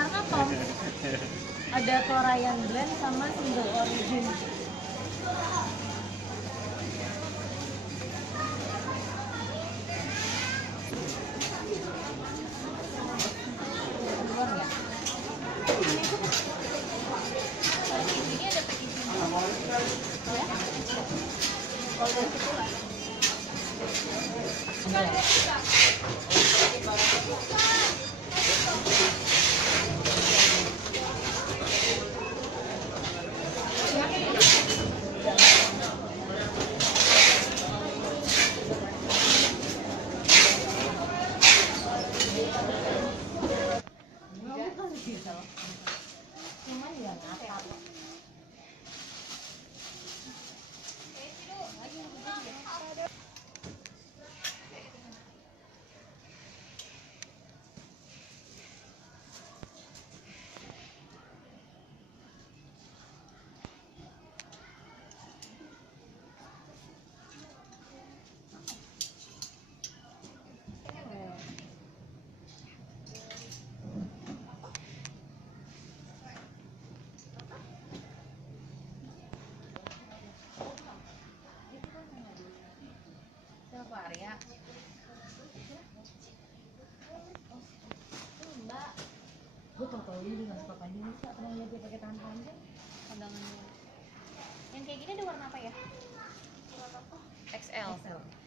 karena Tom ada Korean blend sama single origin. Luar ya? Ini ada packaging. Ya? Kalau dari situ lah. Cuman ya ngakak. Siapa Arya? Mbak, gue tau ini nggak suka panjang bisa pernah lihat dia pakai tangan panjang. Pandangannya. Yang kayak gini ada warna apa ya? XL. XL.